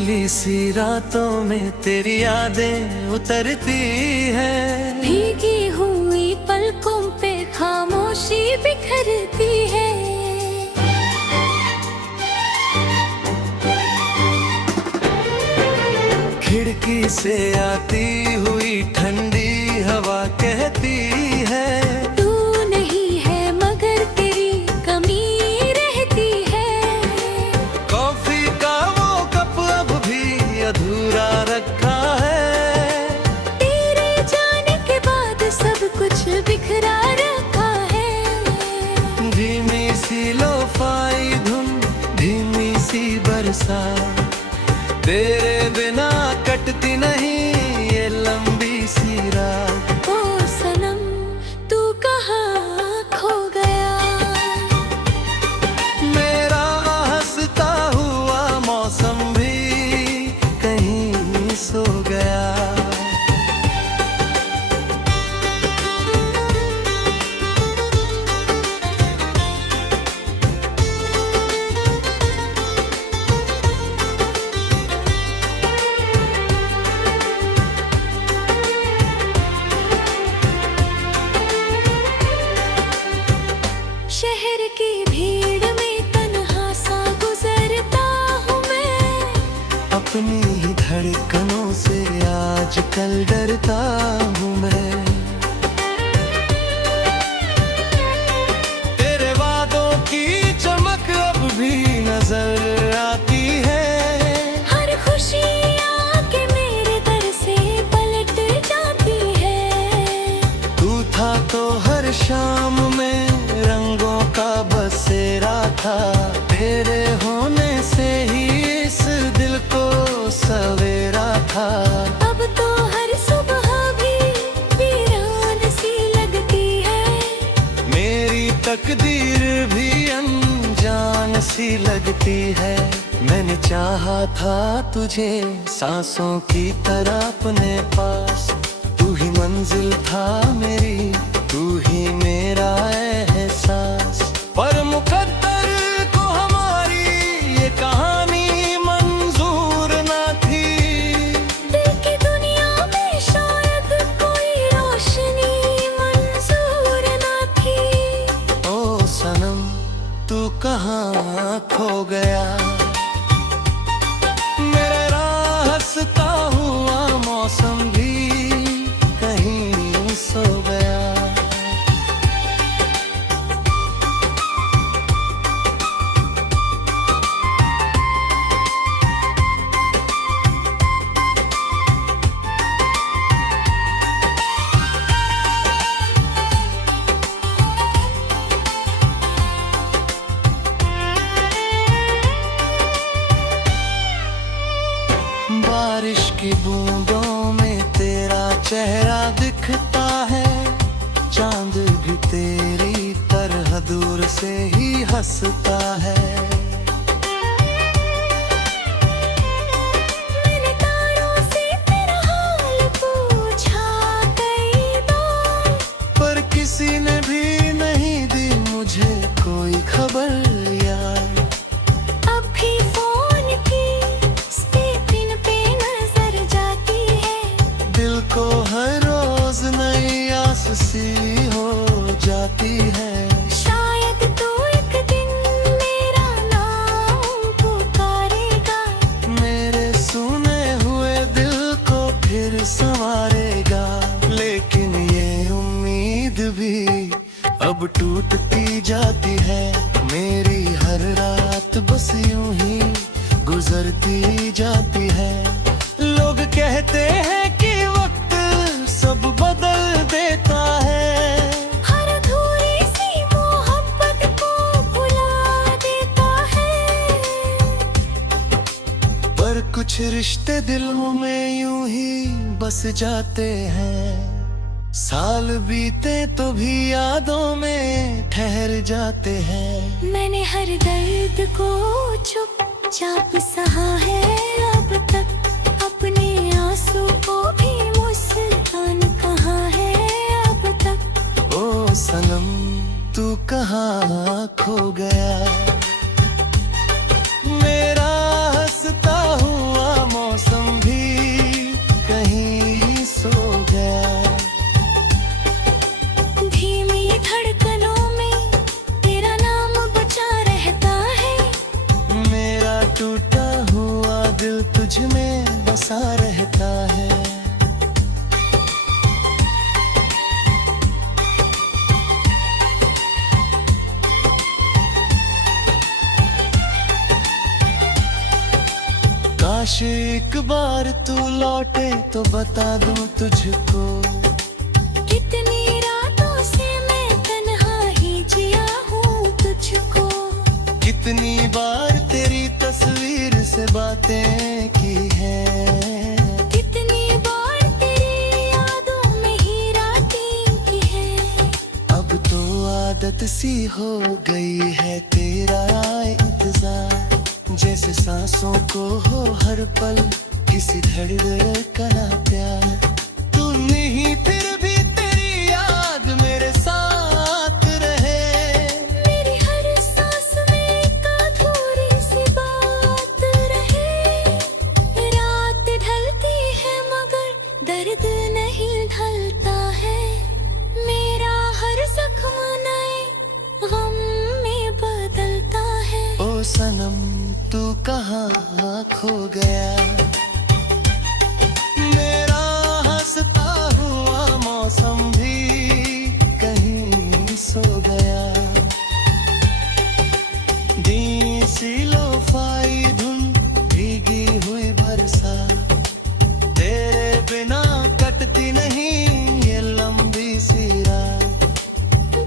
उजली सी रातों में तेरी यादें उतरती है। भीगी हुई पलकों पे खामोशी बिखरती है। खिड़की से आती हुई ठंडी हवा कहती है, तू नहीं है मगर तेरी कमी रहती है। कॉफी का वो कप अब भी अधूरा रखा है। तेरे जाने के बाद सब कुछ बिखरा रखा है। धीमी सी लोफाई धुन, धीमी सी बरसात, तेरे बिना कटती नहीं ये लंबी सी रात। ओ सनम तू कहाँ खो गया। मेरा हंसता हुआ मौसम भी कहीं सो गया। शहर की भीड़ में तन्हा सा गुजरता हूँ मैं। अपनी ही धड़कनों से आजकल डरता हूँ मैं। तेरे वादों की चमक अब भी नजर आती है। हर खुशी आके मेरे दर से पलट जाती है। तू था तो हर शाम में रंगों का बसेरा था। तेरे होने से ही इस दिल को सवेरा था। अब तो हर सुबह भी वीरान सी लगती है। मेरी तकदीर भी अनजान सी लगती है। मैंने चाहा था तुझे सांसों की तरह अपने पास। तू ही मंजिल था मेरी, तू ही मेरा एहसास। पर मुकद्दर को हमारी ये कहानी मंजूर ना थी। दिल की दुनिया में शायद कोई रोशनी मंजूर ना थी। ओ सनम तू कहाँ खो गया। मेरा हंसता हुआ मौसम भी कहीं सो गया। बारिश की बूंदों में तेरा चेहरा दिखता है। चांद भी तेरी तरह दूर से ही हंसता है। मैंने तारों से तेरा हाल पूछा कई बार, पर किसी ने भी नहीं दी मुझे कोई खबर यार। अब भी फोन की स्क्रीन पे नजर जाती है। दिल को हर रोज नई आस सी हो जाती है। शायद तू एक दिन मेरा नाम पुकारेगा। मेरे सुने हुए दिल को फिर संवारेगा। लेकिन ये उम्मीद भी अब टूटती जाती है। मेरी हर रात बस यूं ही गुजरती जाती है। लोग कहते हैं कि वक्त सब बदल देता है। हर अधूरी सी मोहब्बत को भुला देता है। पर कुछ रिश्ते दिलों में यूं ही बस जाते हैं। साल बीते तो भी यादों में ठहर जाते हैं। मैंने हर दर्द को चुपचाप सहा है अब तक। अपने आंसू को भी मुस्कान कहाँ है अब तक। ओ सनम तू कहाँ खो गया। मेरा हंसता हुआ काश एक बार तू लौटे तो बता दूं तुझको, कितनी रातों से मैं तन्हा ही जिया हूँ तुझको। कितनी बार तेरी तस्वीर से बातें की है, कितनी बार तेरी यादों में ही रातें की है। अब तो आदत सी हो गई है तेरा इंतजार, जैसे सांसों को हो हर पल किसी धड़कना प्यार। तू नहीं फिर भी तेरी याद मेरे साथ रहे, मेरी हर सांस में एक अधूरी सी बात रहे। रात ढलती है मगर दर्द नहीं ढलता है, मेरा हर जख्म नए गम में बदलता है। ओ सनम तू कहाँ खो गया, मेरा हंसता हुआ मौसम भी कहीं सो गया। दी सी लो-फाई धुन भीगी हुई बरसात, तेरे बिना कटती नहीं ये लंबी सी रात।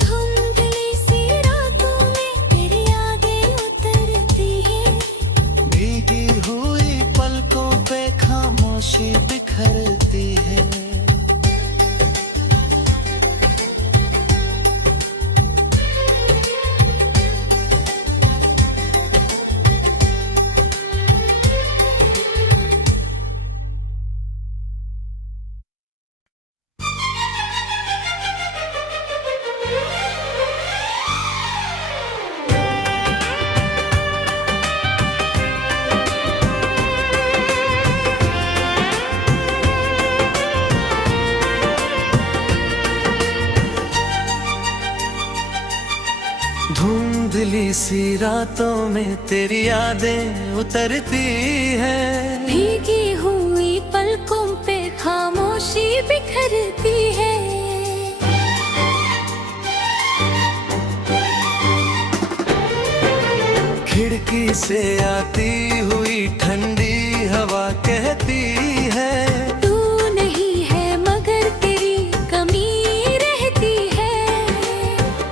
धुंधली सी रातों में तेरी यादें उतरती हैं, भीगी हुई पलकों पे खामोशी बिखरती है। धुंधली सी रातों में तेरी यादें उतरती है, भीगी हुई पलकों पे खामोशी बिखरती है। खिड़की से आती हुई ठंडी हवा कहती है, तू नहीं है मगर तेरी कमी रहती है।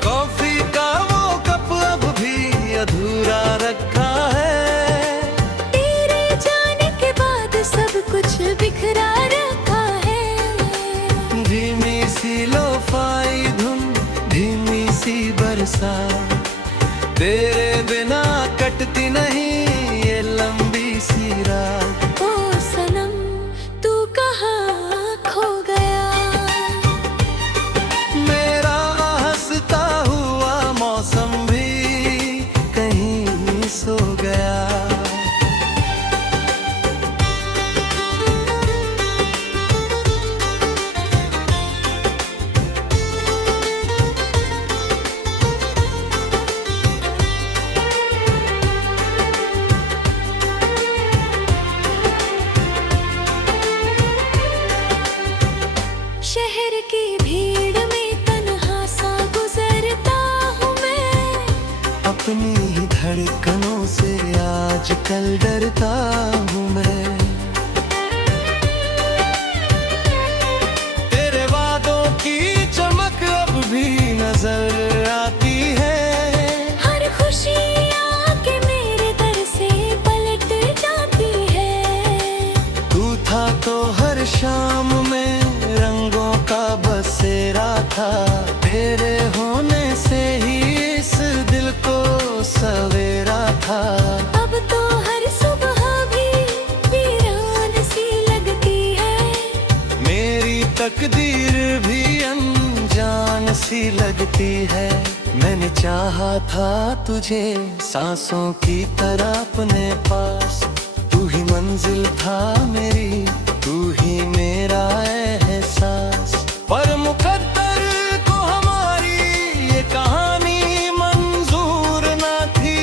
कॉफी का वो कप अब भी अधूरा रखा है, तेरे जाने के बाद सब कुछ बिखरा रखा है। धीमी सी लो-फाई धुन धीमी सी बरसात, तेरे बिना कटती नहीं ये लंबी सी रात। ओ सनम तू कहाँ खो गया, मेरा हंसता हुआ मौसम भी कहीं सो गया। शहर की भीड़ में तन्हा सा गुजरता हूँ मैं, अपनी ही धड़कनों से आजकल डरता हूँ मैं। तेरे वादों की चमक अब भी नजर आती है, हर खुशी आके मेरे दर से पलट जाती है। तू था तो हर शाम में रंगों का बसेरा था, तेरे होने से ही इस दिल को सवेरा था। अब तो हर सुबह भी वीरान सी लगती है, मेरी तकदीर भी अनजान सी लगती है। मैंने चाहा था तुझे सांसों की तरह अपने पास, तू ही मंजिल था मेरी, तू ही मेरा एहसास। पर मुकद्दर को हमारी ये कहानी मंजूर ना थी,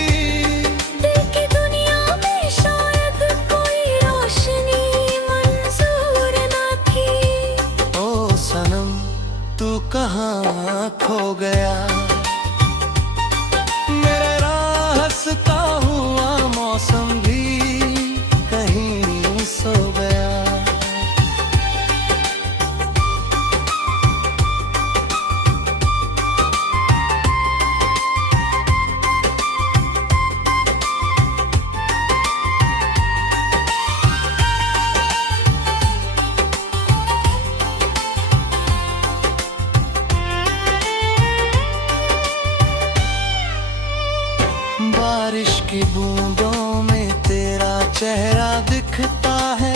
दिल की दुनिया में शायद कोई रोशनी मंजूर ना थी। ओ सनम तू कहाँ खो गया, मेरा हंसता हुआ मौसम भी कहीं की बूंदों में तेरा चेहरा दिखता है,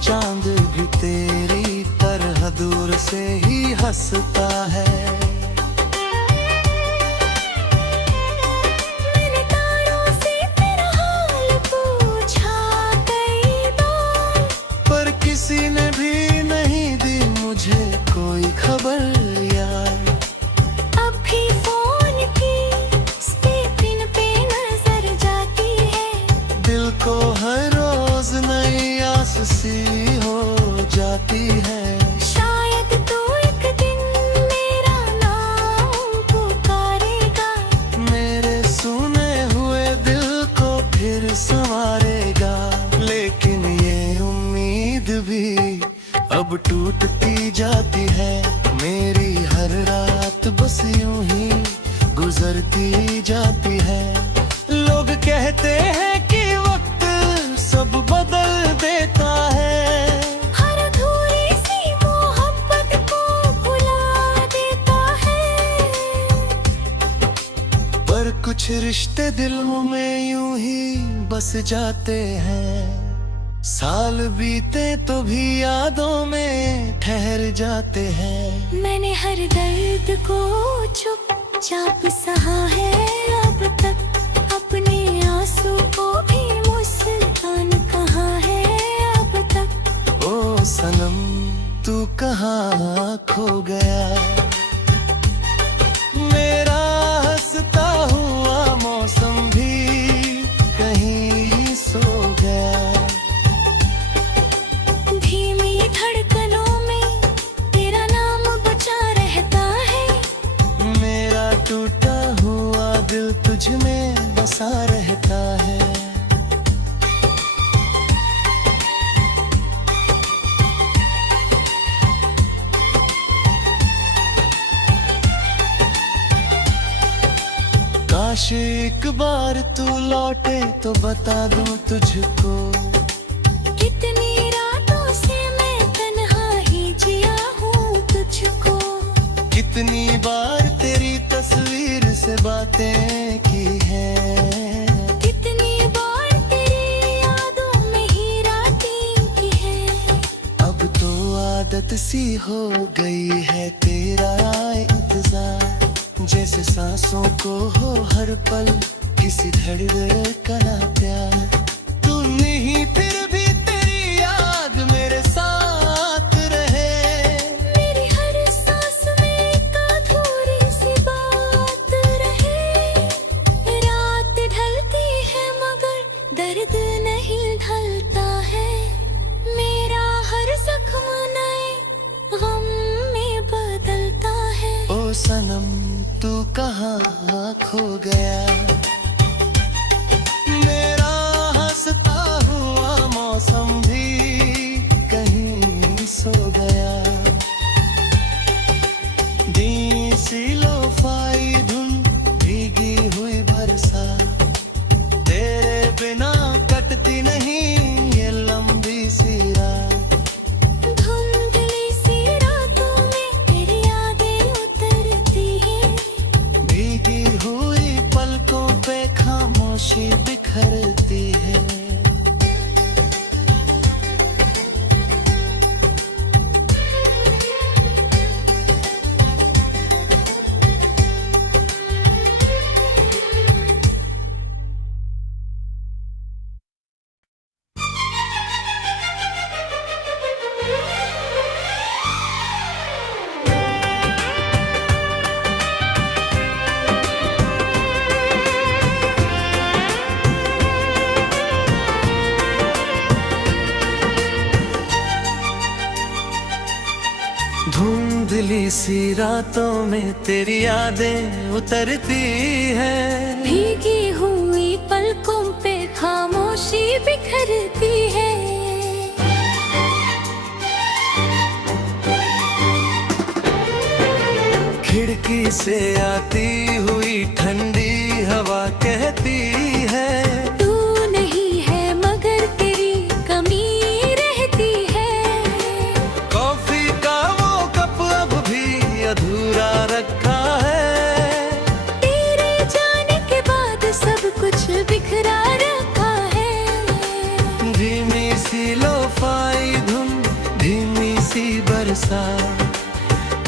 चांद भी तेरी तरह दूर से ही हंसता है। मैंने तारों से तेरा हाल पूछा कई बार, पर किसी ने भी नहीं दी मुझे कोई खबर यार। अब भी फोन की स्क्रीन पे नजर जाती है, दिल को हर रोज नई आस सी हो जाती है। शायद तू एक दिन मेरा नाम पुकारेगा, मेरे सुने हुए दिल को फिर संवारेगा। लेकिन ये उम्मीद भी अब टूटती जाती है, मेरी हर रात बस यूं ही गुजरती जाती है। लोग कहते हैं कि वक्त सब बदल देता है, हर अधूरी सी मोहब्बत को भुला देता है। पर कुछ रिश्ते दिलों में यूं ही बस जाते हैं। साल बीते तो भी यादों में ठहर जाते हैं। मैंने हर दर्द को चुपचाप सहा है अब तक, अपने आंसू को भी मुस्कान कहाँ है अब तक। ओ सनम तू कहाँ खो गया, मेरा हंसता हुआ मौसम भी कहीं सो गया। धीमी धड़कनों में तेरा नाम बचा रहता है, मेरा टूटा हुआ दिल तुझ में बसा रहता है। काश एक बार तू लौटे तो बता दूं तुझको, कितनी रातों से मैं तन्हा ही जिया हूँ तुझको। कितनी बार तेरी तस्वीर से बातें की हैं, कितनी बार तेरी यादों में ही रातें की है। अब तो आदत सी हो गई है तेरा इंतजार, जैसे सांसों को हो हर पल किसी धड़कना प्यार। तू नहीं फिर भी तेरी याद मेरे साथ रहे, मेरी हर सांस में एक अधूरी सी बात रहे। रात ढलती है मगर दर्द नहीं ढलता है, मेरा हर जख्म नए गम में बदलता है। ओ सनम तू कहाँ खो गया, मेरा हंसता हुआ मौसम भी कहीं सो गया। दी सी लो-फाई धुन भीगी हुई बरसात, तेरे बिना कटती नहीं ये लंबी सी रात। धुंधली सी रातों में तेरी यादें उतरती हैं, भीगी हुई पलकों पे खामोशी बिखरती है। धुंधली सी रातों में तेरी यादें उतरती है, भीगी हुई पलकों पे खामोशी बिखरती है। खिड़की से आती हुई ठंडी हवा कहती है, तू नहीं है मगर तेरी कमी रहती है। कॉफी का वो कप अब भी अधूरा रखा है, तेरे जाने के बाद सब कुछ बिखर सा।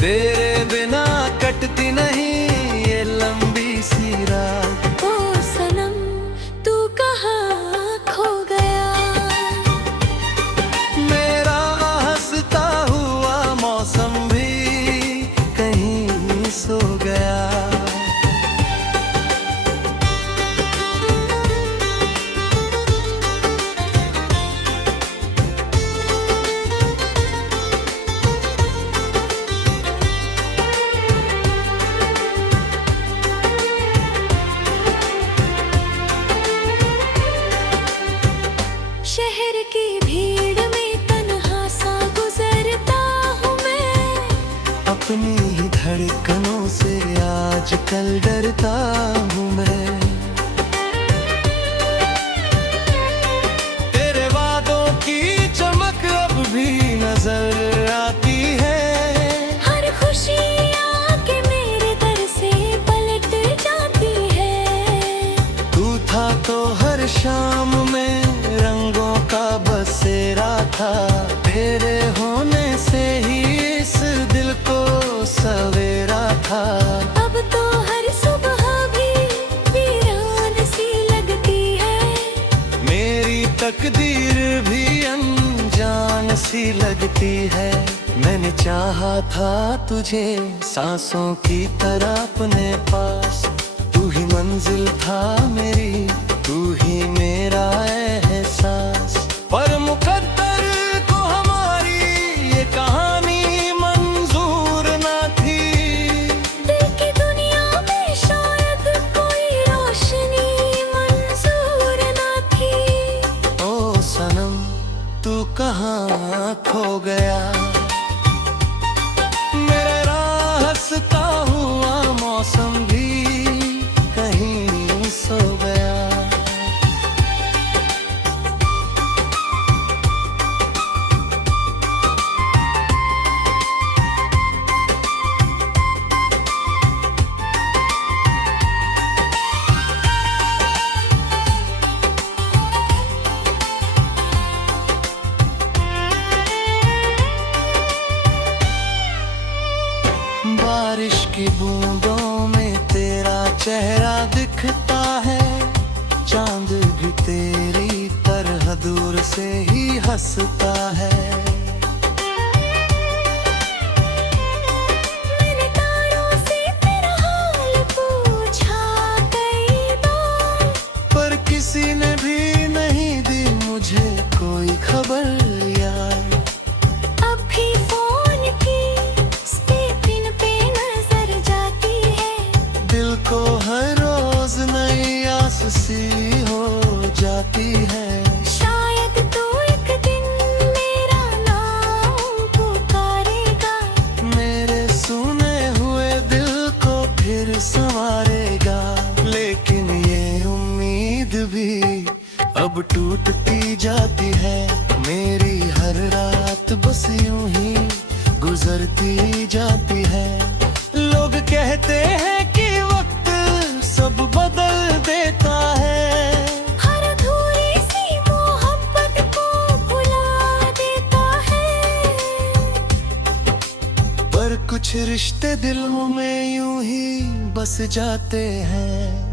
तेरे बिना कटती नहीं ये लंबी सी रात। ओ सनम तू कहाँ खो गया। मेरा हंसता हुआ मौसम भी कहीं सो गया। शहर की भीड़ में तन्हा सा गुजरता हूँ मैं। अपनी ही धड़कनों से आजकल डरता हूँ मैं। तेरे वादों की चमक अब भी नजर आती है। हर खुशी आके मेरे दर से पलट जाती है। तू था तो हर शाम में रंगों का बसेरा था। तेरे होने से ही इस दिल को सवेरा था। अब तो हर सुबह भी वीरान सी लगती है। मेरी तकदीर भी अनजान सी लगती है। मैंने चाहा था तुझे सांसों की तरह अपने पास। तू ही मंजिल था मेरी, तू ही मेरा एहसास। पर मुकद्दर को हमारी ये कहानी मंजूर ना थी। दिल की दुनिया में शायद कोई रोशनी मंजूर ना थी। ओ सनम तू कहाँ खो गया। मेरा हंसता हुआ मौसम भी कहीं सो गया। बारिश की बूंदों में तेरा चेहरा दिखता है। चांद भी तेरी तरह दूर से ही हंसता है। मैंने तारों से तेरा हाल पूछा कई बार। पर किसी ने भी नहीं दी मुझे कोई खबर यार। अब भी फोन की स्क्रीन पे नजर जाती है। दिल को हर रोज नई आस सी हो जाती है। शायद तू एक दिन मेरा नाम पुकारेगा। मेरे सुने हुए दिल को फिर संवारेगा। लेकिन ये उम्मीद भी अब टूटती जाती है। मेरी हर रात बस यूं ही गुजरती जाती है। लोग कहते हैं कि वक्त सब बदल देता है। हर अधूरी सी मोहब्बत को भुला देता है। पर कुछ रिश्ते दिलों में यूं ही बस जाते हैं।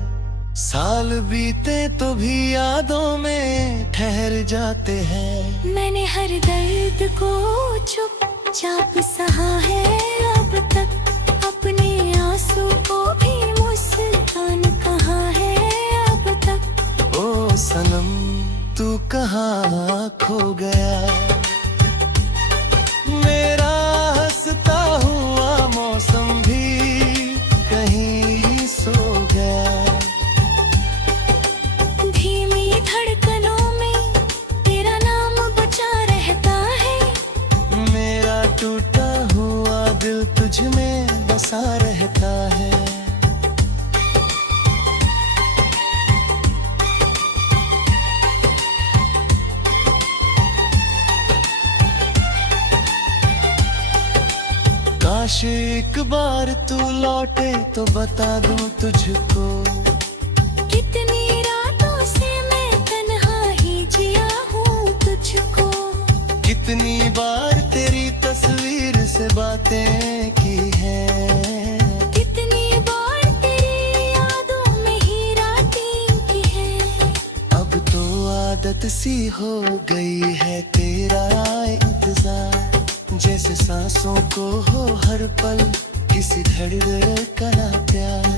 साल बीते तो भी यादों में ठहर जाते हैं। मैंने हर दर्द को चुपचाप सहा है अब तक। अपने आंसू को भी मुस्कान कहाँ है अब तक। ओ सनम तू कहाँ खो गया। मेरा हंसता हुआ मौसम भी कहीं सो गया। धीमी धड़कनों में तेरा नाम बचा रहता है। मेरा टूटा हुआ दिल तुझ में बसा रहता है। काश एक बार तू लौटे तो बता दूं तुझको। कितनी रातों से मैं तन्हा ही जिया हूँ तुझको। कितनी बार तेरी तस्वीर से आदत सी हो गई है तेरा इंतजार, जैसे सांसों को हो हर पल किसी धड़कना प्यार।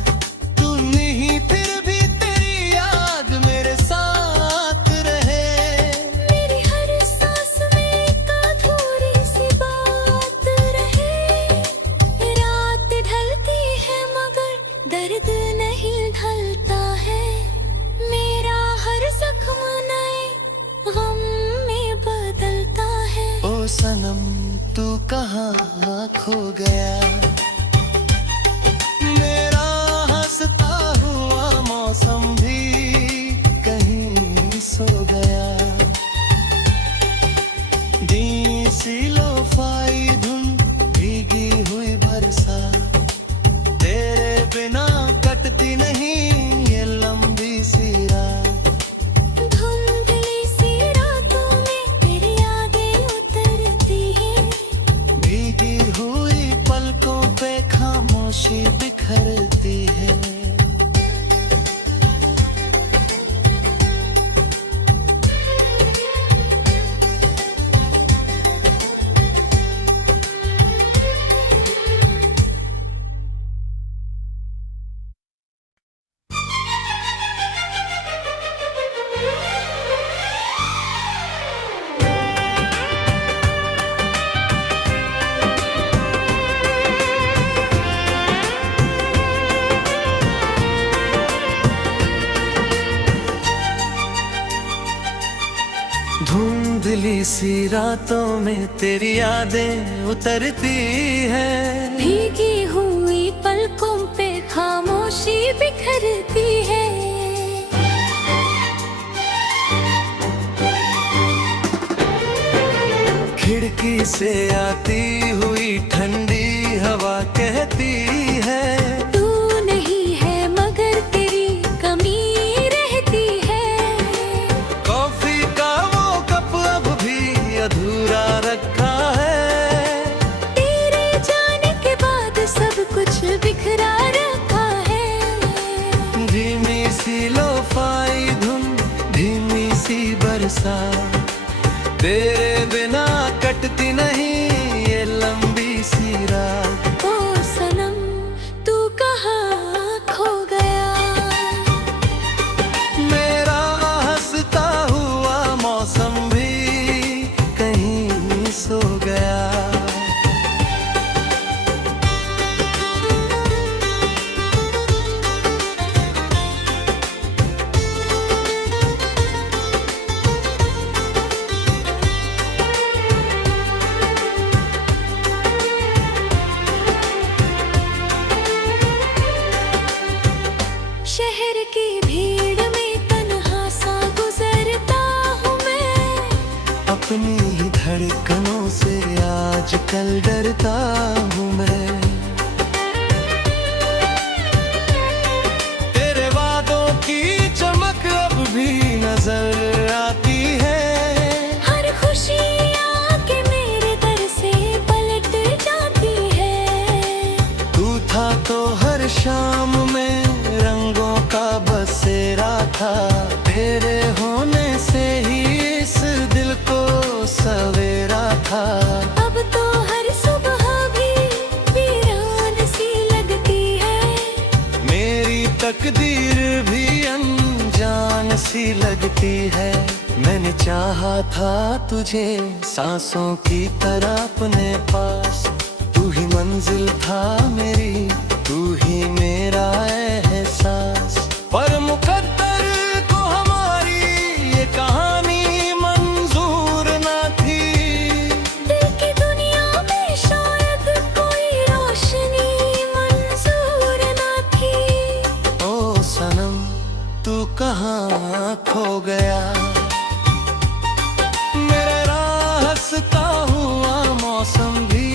तू नहीं फिर भी तेरी याद मेरे साथ रहे, मेरी हर सांस में एक अधूरी सी बात रहे। रात ढलती है मगर दर्द नहीं ढलता है, मेरा हर जख्म नए गम में बदलता है। ओ सनम तू कहाँ खो गया, मेरा हंसता हुआ मौसम भी कहीं सो गया। दी सी लो-फाई धुन भीगी हुई बरसात, तेरे बिना कटती नहीं ये लंबी सी रात। धुंधली सी रातों में तेरी यादें उतरती हैं, भीगी हुई पलकों पे खामोशी बिखरती है। धुंधली सी रातों में तेरी यादें उतरती है, भीगी हुई पलकों पे खामोशी बिखरती है। खिड़की से आती हुई ठंडी हवा कहती है, तू नहीं है मगर तेरी कमी रहती है। कॉफी का वो कप अब भी अधूरा रखा है, तेरे जाने के बाद सब कुछ बिखरा रखा है। धीमी सी लो-फाई धुन धीमी सी बरसात, तेरे बिना कटती नहीं ये लंबी सी रात। ओ सनम तू कहाँ खो गया, मेरा हंसता हुआ मौसम भी कहीं सो गया। शहर की भीड़ में तन्हा सा गुजरता हूँ मैं, अपनी ही धड़कनों से आजकल डरता हूँ मैं। तेरे वादों की चमक अब भी नजर आती है, हर खुशी आके मेरे दर से पलट जाती है। तू था तो हर शाम में रंगों का बसेरा था, तेरे होने से ही इस दिल को सवेरा था। अब तो हर सुबह भी वीरान सी लगती है, मेरी तकदीर भी अनजान सी लगती है। मैंने चाहा था तुझे सांसों की तरह अपने पास, तू ही मंजिल था मेरी, तू ही मेरा एहसास। पर मुकद्दर को हमारी ये कहानी मंजूर ना थी, दिल की दुनिया में शायद कोई रोशनी मंजूर ना थी। ओ सनम तू कहाँ खो गया, मेरा हंसता हुआ मौसम भी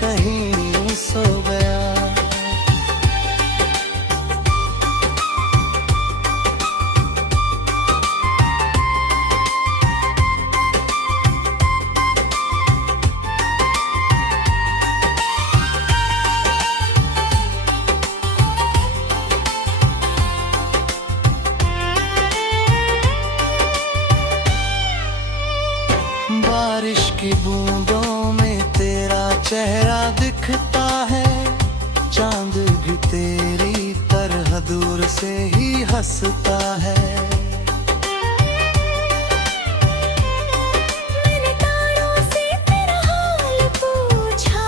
कहीं सो गया। होते ही हंसता है। मैंने तारों से तेरा हाल पूछा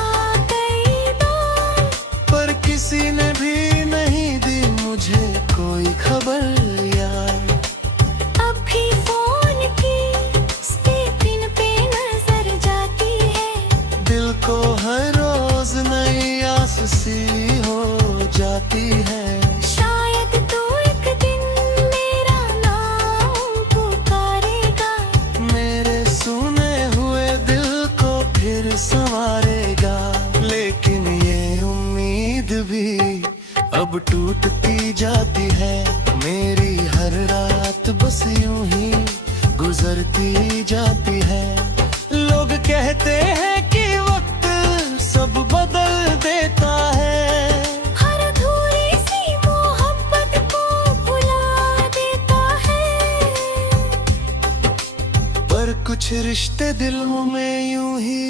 कई बार, पर किसी ने भी नहीं दी मुझे कोई खबर यार। अब भी फोन की स्क्रीन पे नजर जाती है, दिल को हर रोज नई आस सी हो जाती है। शायद तू एक दिन मेरा नाम पुकारेगा, मेरे सुने हुए दिल को फिर संवारेगा। लेकिन ये उम्मीद भी अब टूटती जाती है। मेरी हर रात बस यूं ही गुजरती जाती है। लोग कहते हैं कि वक्त सब बदल देता है, हर अधूरी सी मोहब्बत को भुला देता है। पर कुछ रिश्ते दिलों में यूं ही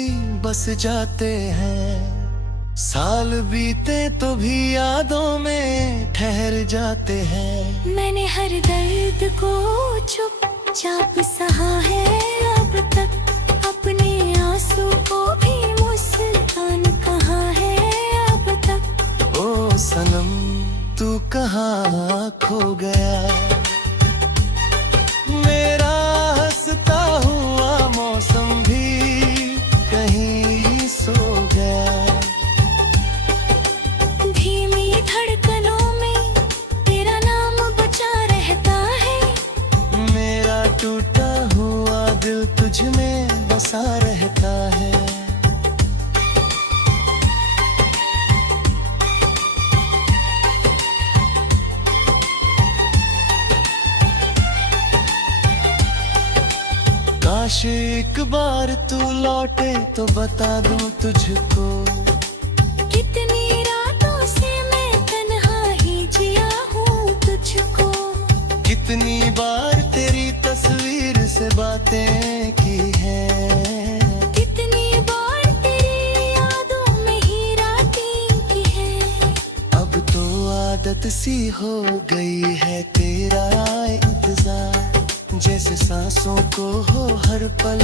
बस जाते हैं। साल बीते तो भी यादों में ठहर जाते हैं। मैंने हर दर्द को चुपचाप सहा है अब तक, अपने आंसू को भी मुस्कान कहा है अब तक। ओ सनम तू कहाँ खो गया, मेरा हंसता हुआ मौसम भी कहीं सो गया। धीमी धड़कनों में तेरा नाम बचा रहता है, मेरा टूटा हुआ दिल तुझ में बसा रहता है। काश एक बार तू लौटे तो बता दूं तुझको, कितनी रातों से मैं तन्हा ही जिया हूँ तुझको। कितनी बार तेरी तस्वीर से बातें की है, कितनी बार तेरी यादों में ही रातें की है। अब तो आदत सी हो गई है तेरा इंतजार। जैसे सांसों को हो हर पल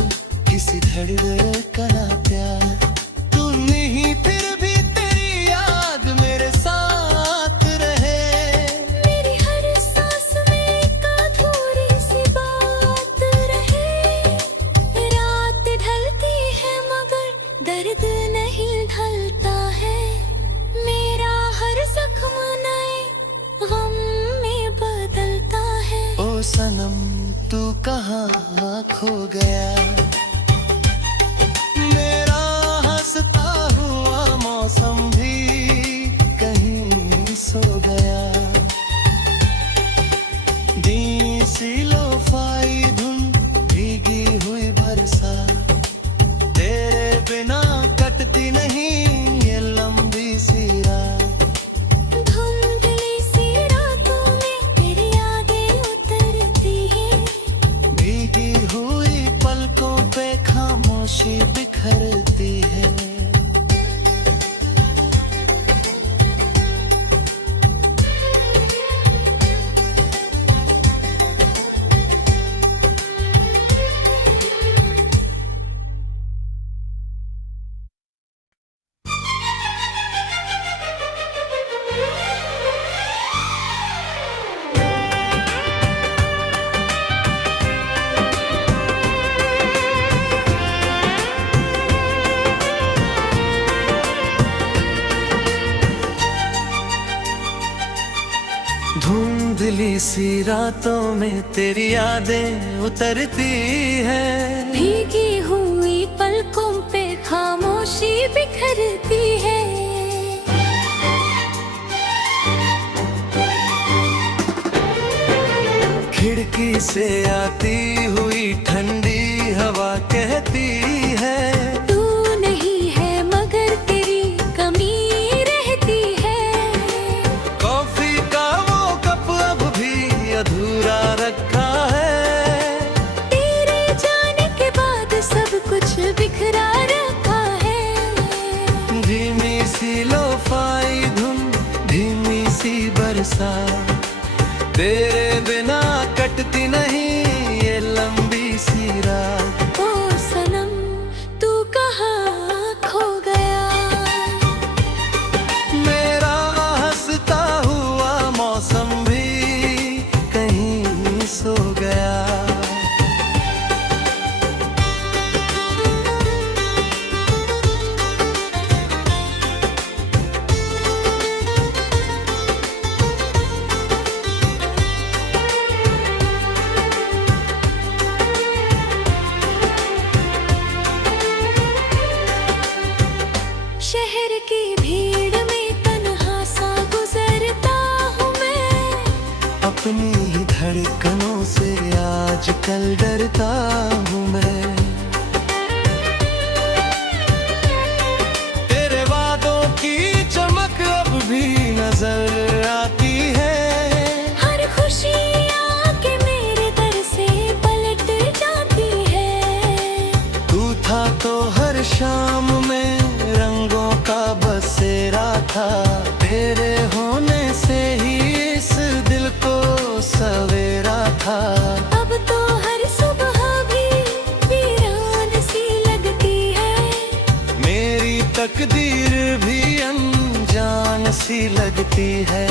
किसी धड़कना प्यार। तू नहीं फिर भी तेरी याद मेरे साथ रहे, मेरी हर सांस में एक अधूरी सी बात रहे। रात ढलती है मगर दर्द नहीं ढलता है, मेरा हर जख्म नए गम में बदलता है। ओ सनम तू कहाँ खो गया, मेरा हंसता हुआ मौसम भी कहीं सो गया। दी सी लो-फाई धुन भीगी हुई बरसात, तेरे बिना कटती नहीं ये लंबी सी रात। धुंधली सी रातों में तेरी यादें उतरती हैं, भीगी हुई पलकों पे खामोशी बिखरती है। धुंधली सी रातों में तेरी यादें उतरती है, भीगी हुई पलकों पे खामोशी बिखरती है। खिड़की से आती हुई ठंडी हवा कहती है, तू नहीं है मगर तेरी कमी रहती है। कॉफी का वो कप अब भी अधूरा रखा है, तेरे जाने के बाद सब कुछ बिखरा रखा है। धीमी सी लो-फाई धुन, धीमी सी बरसात, तेरे बिना कटती नहीं ये लंबी सी रात। ओ सनम तू कहाँ खो गया, मेरा हंसता हुआ मौसम भी कहीं सो गया। शहर की भीड़ में तन्हा सा गुजरता हूँ मैं, अपनी ही धड़कनों से आजकल डरता हूँ मैं। तेरे वादों की चमक अब भी नजर आती है, हर खुशी आके मेरे दर से पलट जाती है। तू था तो हर शाम में रंगों का बसेरा था, तेरे होने से ही इस दिल को सवेरा था। अब तो हर सुबह भी वीरान सी लगती है, मेरी तकदीर भी अनजान सी लगती है।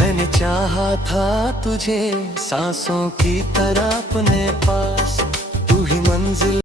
मैंने चाहा था तुझे सांसों की तरह अपने पास, तू ही मंजिल